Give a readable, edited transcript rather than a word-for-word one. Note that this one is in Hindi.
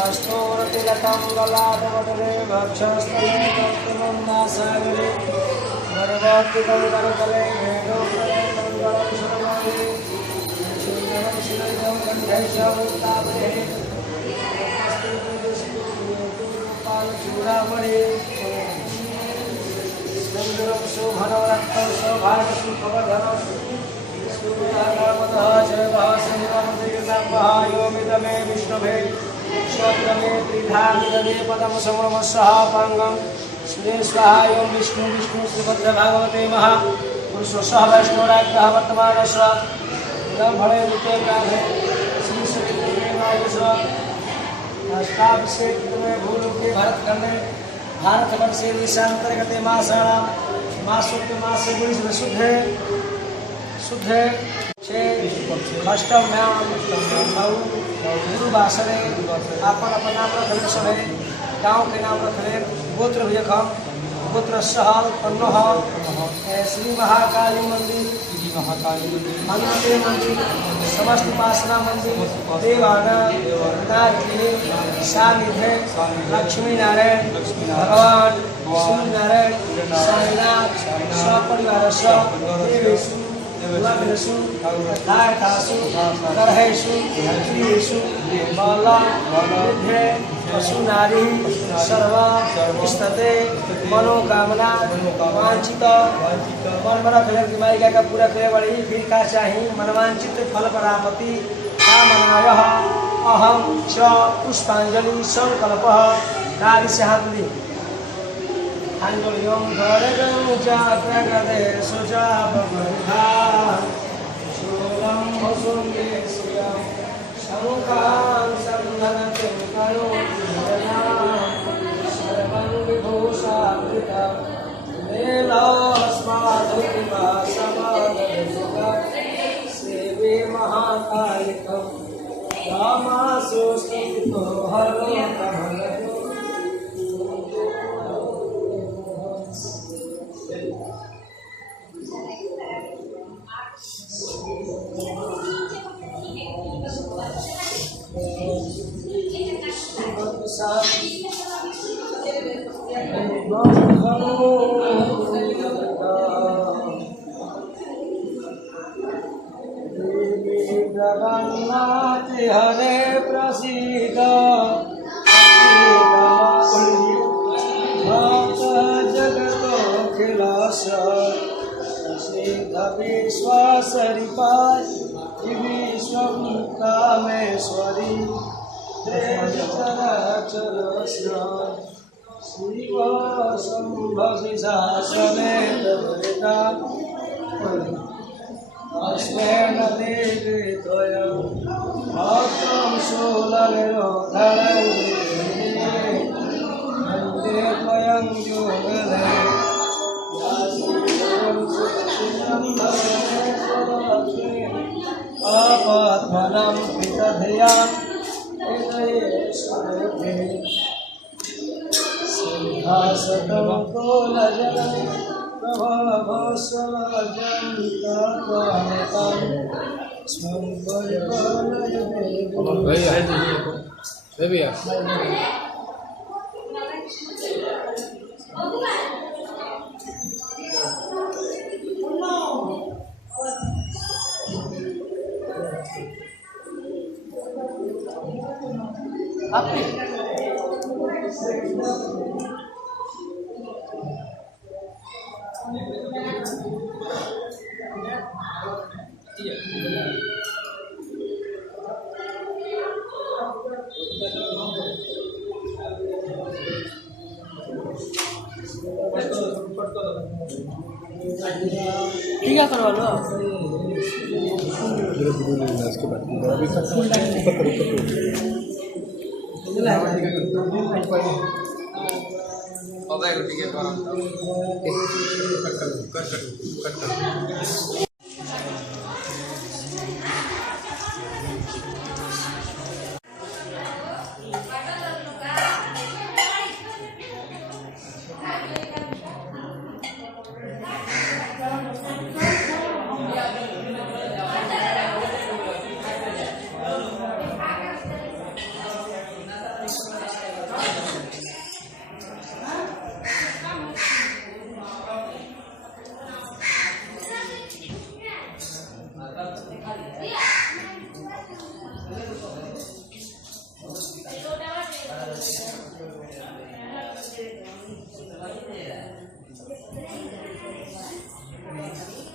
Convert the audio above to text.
कस्तूरतिलकं ललाटपटले भक्षस्थले कौस्तुभं नासागरे वरवर्तितं करतले मेघोत्तरे मङ्गलं सर्वगे सुन्दरं सुन्दरं कण्ठे च मुक्ताभे पालचूडामणि सुन्दरं शोभनवरक्तं सौभाग्यसुखवर्धनं सूर्यागमनः जयवः संगमतिर्नम्बहायोमिदमे विष्णुभे स्वत्रमे त्रिधामिदमे पदं सममस्सः पाङ्गं श्री स्वाहायं विष्णु विष्णु श्रीभद्रभागवते महा पुरुषः वैष्णवराज्ञः वर्तमानस्य इदं भणे रूपे प्राणे श्री सत्यमेवायुषाभिषेकमे भूलोके भरतखण्डे भारतवर्षे देशान्तर्गते मासाणां मासोक्तमासे शुद्धे अष्टम्यां गुरुवासरे अपन अपन नाम रख ले सभे गाँव के नाम रख ले गोत्र भी रखम गोत्र सहल पन्नह श्री महाकाली मंदिर हनुमते मंदिर समस्त उपासना मंदिर देवानंद नागगिरी सानिध्य लक्ष्मी नारायण भगवान श्री नारायण साईनाथ सपरिवार देवेशु लग्नेषु नायकासु गर्हेषु स्त्रीषु बालाभ्ये पशुनारी सर्वा स्थिते मनोकामना वांछित मनमना फिर माइका का पूरा करे बड़ी फिर का चाहिए मनवांचित फल प्राप्ति कामनाय अहम च पुष्पांजलि संकल्प नारी से हाथ ली अंजलियों भरगं जाग्रगदे सुजापमर्धा शूलं भुसुंगे श्रियं शमुखां संधनते करोति सर्वं विभूषावृतं लीलास्माधुरिवासमादयुगं सेवे महाकालिकं रामासु स्तुतो हरलोकमलयो जगन्नाथ हरे प्रसीद भक्त जगतोऽखिलाश प्रसीद विश्वासरिपाय विश्वकामेश्वरी चरचरस्य शिव शम्भसि शासनेता अस्मेन देवी त्वयं भक्तं शूलनिरोधनं वन्दे त्वयं योगदे अपद्मनं पितधियां सिंहासनं कोलजनं प्रभवस्वजं तत्त्वमितं स्मं परिपालय आपने ठीक है करवा लो इसके बाद अभी